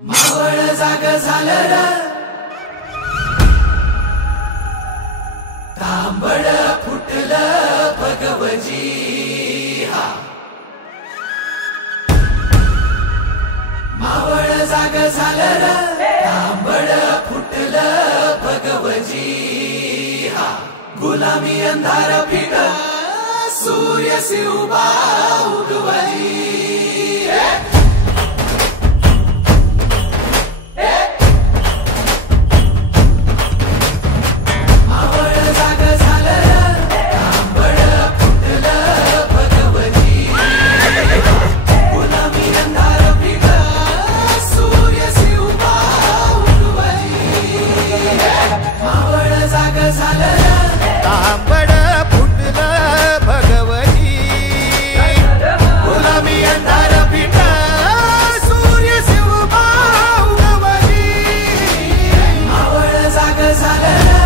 मावळ जाग झालं र तांबड फुटलं भगवजी हा मावळ जाग झालं र तांबड फुटलं भगवजी हा गुलामी अंधार फिट सूर्य सिउबा उगवली तांबड फुटलं भगवती गुलामी अंधार फिट सूर्य शिवबा उगवली मावळ जाग झालं